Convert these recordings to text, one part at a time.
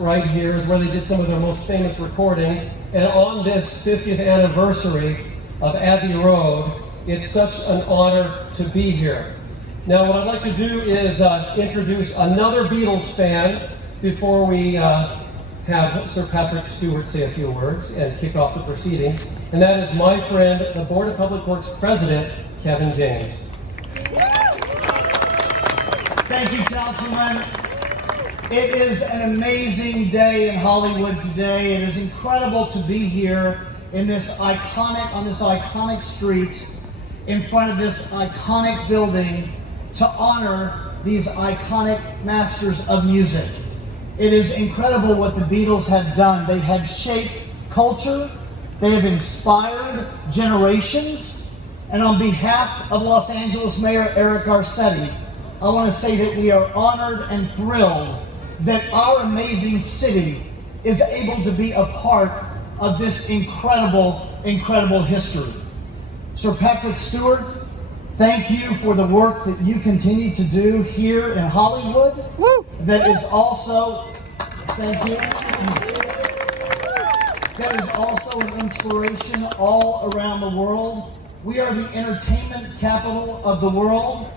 right here is where they did some of their most famous recording. And on this 50th anniversary of Abbey Road, it's such an honor to be here. Now, what I'd like to do is introduce another Beatles fan before we have Sir Patrick Steward say a few words and kick off the proceedings. And that is my friend, the Board of Public Works President, Kevin James. Thank you, Councilman. It is an amazing day in Hollywood today. It is incredible to be here on this iconic street, in front of this iconic building, to honor these iconic masters of music. It is incredible what the Beatles have done. They have shaped culture, they have inspired generations, and on behalf of Los Angeles Mayor Eric Garcetti, I want to say that we are honored and thrilled that our amazing city is able to be a part of this incredible history. Sir Patrick Steward, thank you for the work that you continue to do here in Hollywood. Woo! That is also, thank you. That is also an inspiration all around the world. We are the entertainment capital of the world.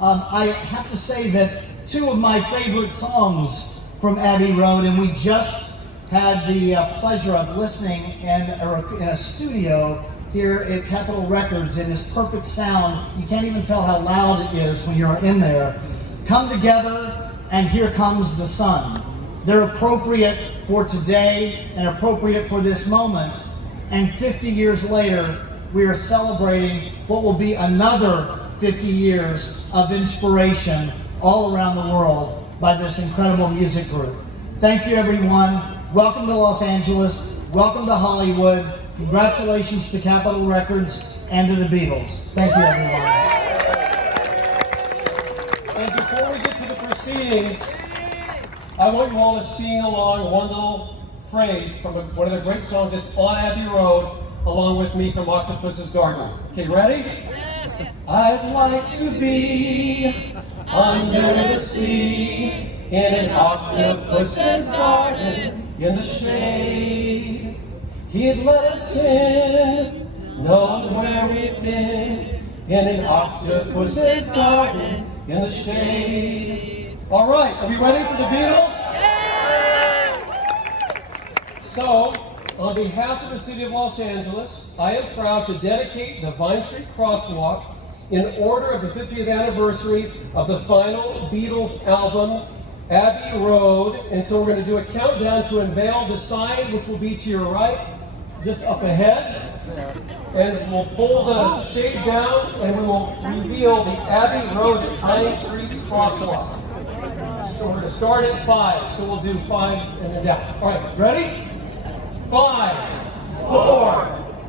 I have to say that two of my favorite songs from Abbey Road, and we just had the pleasure of listening in a studio here at Capitol Records in this perfect sound. You can't even tell how loud it is when you're in there. Come Together and Here Comes the Sun. They're appropriate for today and appropriate for this moment. And 50 years later, we are celebrating what will be another 50 years of inspiration all around the world by this incredible music group. Thank you, everyone. Welcome to Los Angeles. Welcome to Hollywood. Congratulations to Capitol Records and to the Beatles. Thank you, everyone. And before we get to the proceedings, I want you all to sing along one little phrase from one of the great songs that's on Abbey Road, along with me from Octopus's Garden. Okay, ready? Yes. I'd like to be under the sea in an octopus's garden in the shade. He'd let us in, knows where we've been, in an octopus's garden in the shade. All right, are we ready for the Beatles? So, on behalf of the City of Los Angeles, I am proud to dedicate the Vine Street Crosswalk in order of the 50th anniversary of the final Beatles album, Abbey Road. And so we're going to do a countdown to unveil the sign, which will be to your right, just up ahead. And we'll pull the shade down and we will reveal the Abbey Road Vine Street Crosswalk. So we're going to start at 5, so we'll do 5 and then down. All right, ready? 5, 4,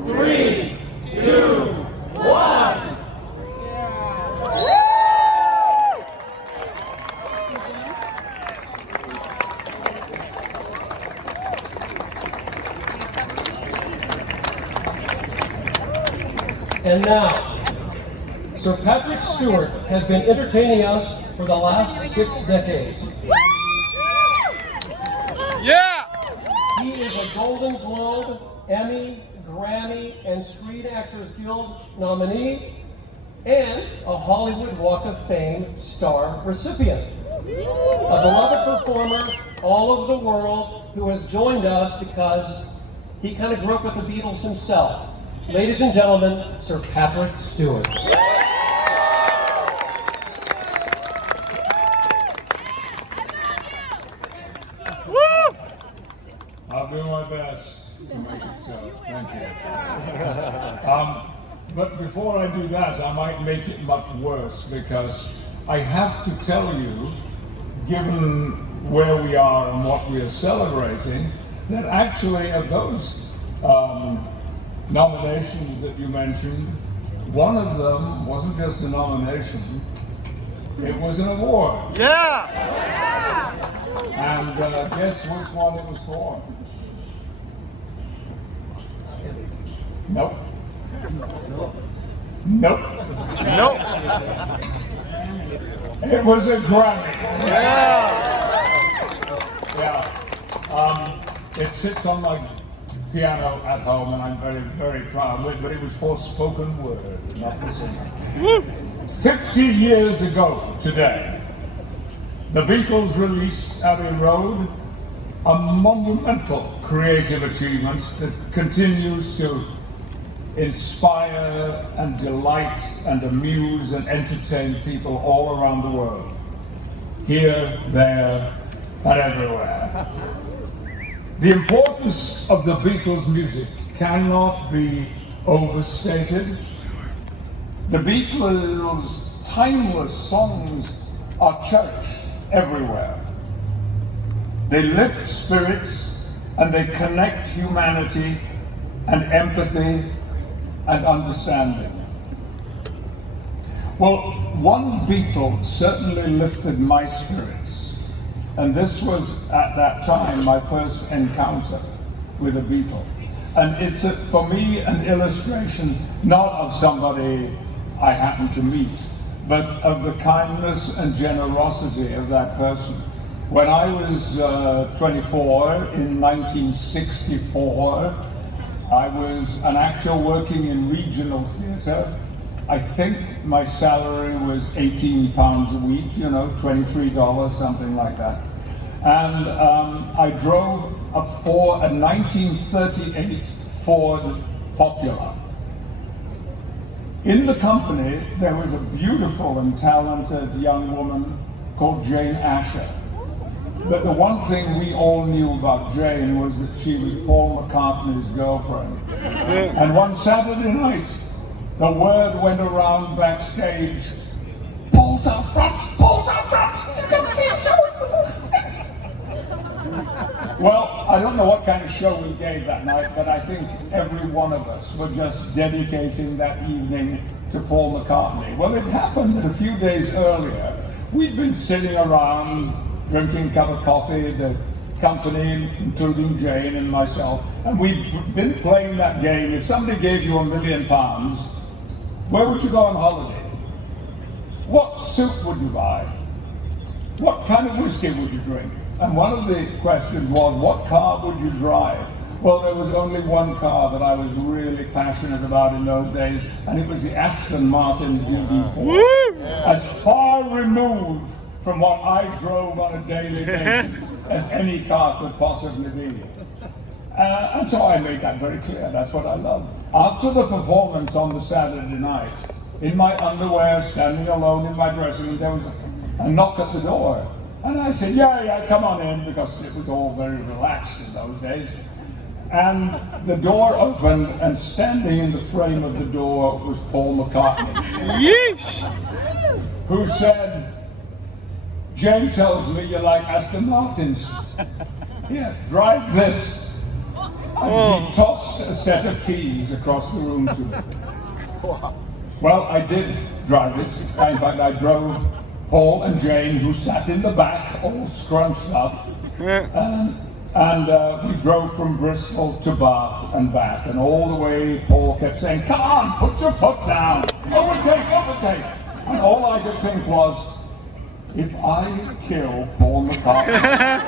3, 2, 1. And now, Sir Patrick Steward has been entertaining us for the last 6 decades. Yeah! He is a Golden Globe, Emmy, Grammy, and Screen Actors Guild nominee, and a Hollywood Walk of Fame star recipient. A beloved performer all over the world who has joined us because he kind of grew up with the Beatles himself. Ladies and gentlemen, Sir Patrick Steward. I'll do my best to make it so. Thank you. But before I do that, I might make it much worse because I have to tell you, given where we are and what we are celebrating, that actually of those nominations that you mentioned, one of them wasn't just a nomination, it was an award. Yeah! And guess which one it was for? Nope. Nope. Nope. It was a Grammy. Yeah! Yeah. It sits on my piano at home, and I'm very, very proud of it, but it was for spoken word, not for singing. 50 years ago today, the Beatles released Abbey Road, a monumental creative achievement that continues to inspire and delight and amuse and entertain people all around the world. Here, there, and everywhere. The importance of the Beatles' music cannot be overstated. The Beatles' timeless songs are cherished everywhere. They lift spirits and they connect humanity and empathy and understanding. Well, one Beatle certainly lifted my spirits, and this was at that time my first encounter with a Beatle. And it's for me an illustration not of somebody I happened to meet, but of the kindness and generosity of that person. When I was 24 in 1964, I was an actor working in regional theatre. I think my salary was £18 a week, you know, $23, something like that. And I drove a 1938 Ford Popular. In the company, there was a beautiful and talented young woman called Jane Asher. But the one thing we all knew about Jane was that she was Paul McCartney's girlfriend. And one Saturday night, the word went around backstage, Paul's out front, Paul's out front, you're going to see a show. Well, I don't know what kind of show we gave that night, but I think every one of us were just dedicating that evening to Paul McCartney. Well, it happened that a few days earlier, we'd been sitting around drinking a cup of coffee, the company, including Jane and myself, and we'd been playing that game. If somebody gave you £1 million, where would you go on holiday? What suit would you buy? What kind of whiskey would you drink? And one of the questions was, what car would you drive? Well, there was only one car that I was really passionate about in those days, and it was the Aston Martin DB4. As far removed from what I drove on a daily basis as any car could possibly be. And so I made that very clear, that's what I love. After the performance on the Saturday night, in my underwear, standing alone in my dressing room, there was a knock at the door. And I said, yeah, come on in, because it was all very relaxed in those days. And the door opened, and standing in the frame of the door was Paul McCartney. Who said, Jane tells me you like Aston Martins. Yeah, drive this. And he tossed a set of keys across the room to me. Well, I did drive it. In fact, I drove Paul and Jane, who sat in the back, all scrunched up, and we drove from Bristol to Bath and back, and all the way Paul kept saying, come on, put your foot down, overtake, overtake. And all I could think was, if I kill Paul McCartney,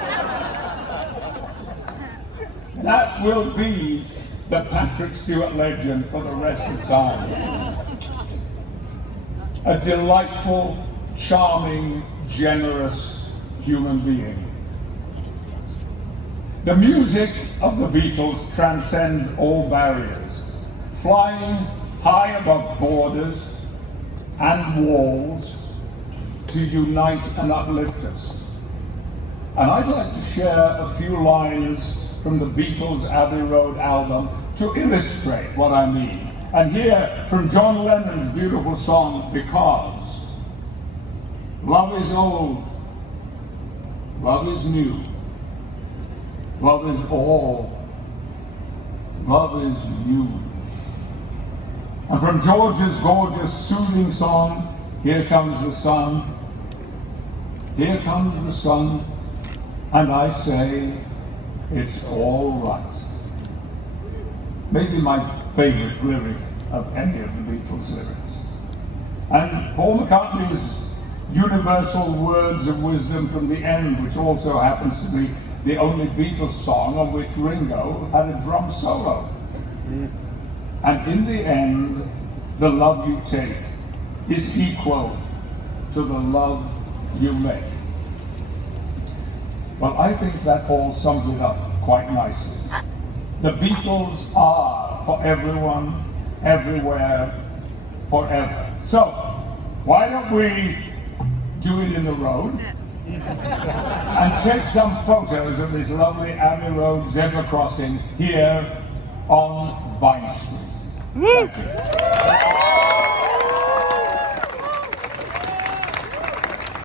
that will be the Patrick Steward legend for the rest of time. A delightful, charming, generous human being. The music of the Beatles transcends all barriers, flying high above borders and walls to unite and uplift us. And I'd like to share a few lines from the Beatles Abbey Road album to illustrate what I mean. And here from John Lennon's beautiful song, Because. Love is old, love is new, love is all, love is you. And from George's gorgeous soothing song, Here Comes the Sun, here comes the sun, and I say, it's all right. Maybe my favorite lyric of any of the Beatles' lyrics. And Paul McCartney's universal words of wisdom from the end, which also happens to be the only Beatles song on which Ringo had a drum solo. And in the end, the love you take is equal to the love you make. Well, I think that all sums it up quite nicely. The Beatles are for everyone, everywhere, forever. So, why don't we do it in the road and take some photos of this lovely Abbey Road zebra crossing here on Vine Street. Thank you.